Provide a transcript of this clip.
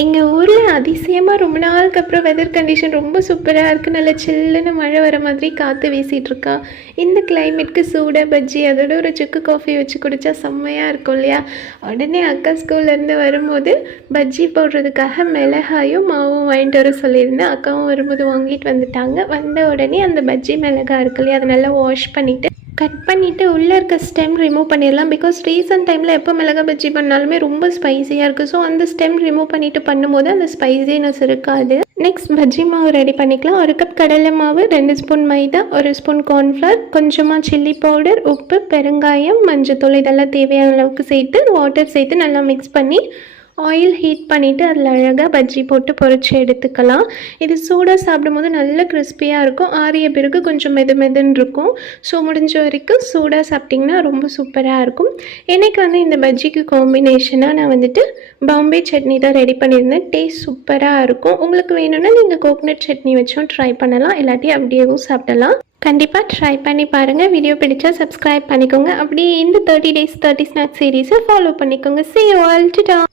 எங்கள் ஊரில் அதிசயமாக ரொம்ப நாளுக்கு அப்புறம் வெதர் கண்டிஷன் ரொம்ப சூப்பராக இருக்குது. நல்லா சில்லுன்னு மழை வர மாதிரி காற்று வீசிகிட்ருக்கா. இந்த கிளைமேட்க்கு சூடாக பஜ்ஜி அதோட ஒரு சுக்கு காஃபி வச்சு குடித்தா செம்மையாக இருக்கும் இல்லையா? உடனே அக்கா ஸ்கூல்லேருந்து வரும்போது பஜ்ஜி போடுறதுக்காக மிளகாயும் மாவும் வாங்கிட்டு வர சொல்லியிருந்தேன். அக்காவும் வரும்போது வாங்கிட்டு வந்துட்டாங்க. வந்த உடனே அந்த பஜ்ஜி மிளகாய் இருக்கு இல்லையா, அதை நல்லா வாஷ் பண்ணிவிட்டு கட் பண்ணிவிட்டு உள்ளே இருக்க ஸ்டெம் ரிமூவ் பண்ணிடலாம். பிகாஸ் ரீசன்ட் டைமில் எப்போ மிளகா பஜ்ஜி பண்ணாலுமே ரொம்ப ஸ்பைஸியாக இருக்குது. ஸோ அந்த ஸ்டெம் ரிமூவ் பண்ணிவிட்டு பண்ணும்போது அந்த ஸ்பைஸினஸ் இருக்காது. நெக்ஸ்ட் பஜ்ஜி மாவு ரெடி பண்ணிக்கலாம். 1 கப் கடலை மாவு, 2 ஸ்பூன் மைதா, 1 ஸ்பூன் கார்ன்ஃப்ளவர், கொஞ்சமாக சில்லி பவுடர், உப்பு, பெருங்காயம், மஞ்சத்தூள் இதெல்லாம் தேவையான அளவுக்கு சேர்த்து வாட்டர் சேர்த்து நல்லா மிக்ஸ் பண்ணி ஆயில் ஹீட் பண்ணிவிட்டு அதில் அழகாக பஜ்ஜி போட்டு பொரிச்சு எடுத்துக்கலாம். இது சூடாக சாப்பிடும்போது நல்ல கிறிஸ்பியாக இருக்கும். ஆறிய பிறகு கொஞ்சம் மெதுன்னு இருக்கும். ஸோ முடிஞ்ச வரைக்கும் சூடாக சாப்பிட்டிங்கன்னா ரொம்ப சூப்பராக இருக்கும். எனக்கு இந்த பஜ்ஜிக்கு காம்பினேஷனாக நான் பாம்பே சட்னி தான் ரெடி பண்ணியிருந்தேன். டேஸ்ட் சூப்பராக இருக்கும். உங்களுக்கு வேணும்னா நீங்கள் கோகனட் சட்னி வச்சும் ட்ரை பண்ணலாம், இல்லாட்டி அப்படியேவும் சாப்பிடலாம். கண்டிப்பாக ட்ரை பண்ணி பாருங்கள். வீடியோ பிடிச்சா சப்ஸ்கிரைப் பண்ணிக்கோங்க. அப்படியே இந்த 30 days 30 ஸ்நாக்ஸ் சீரீஸை ஃபாலோ பண்ணிக்கோங்க. See you all. Ta-ta.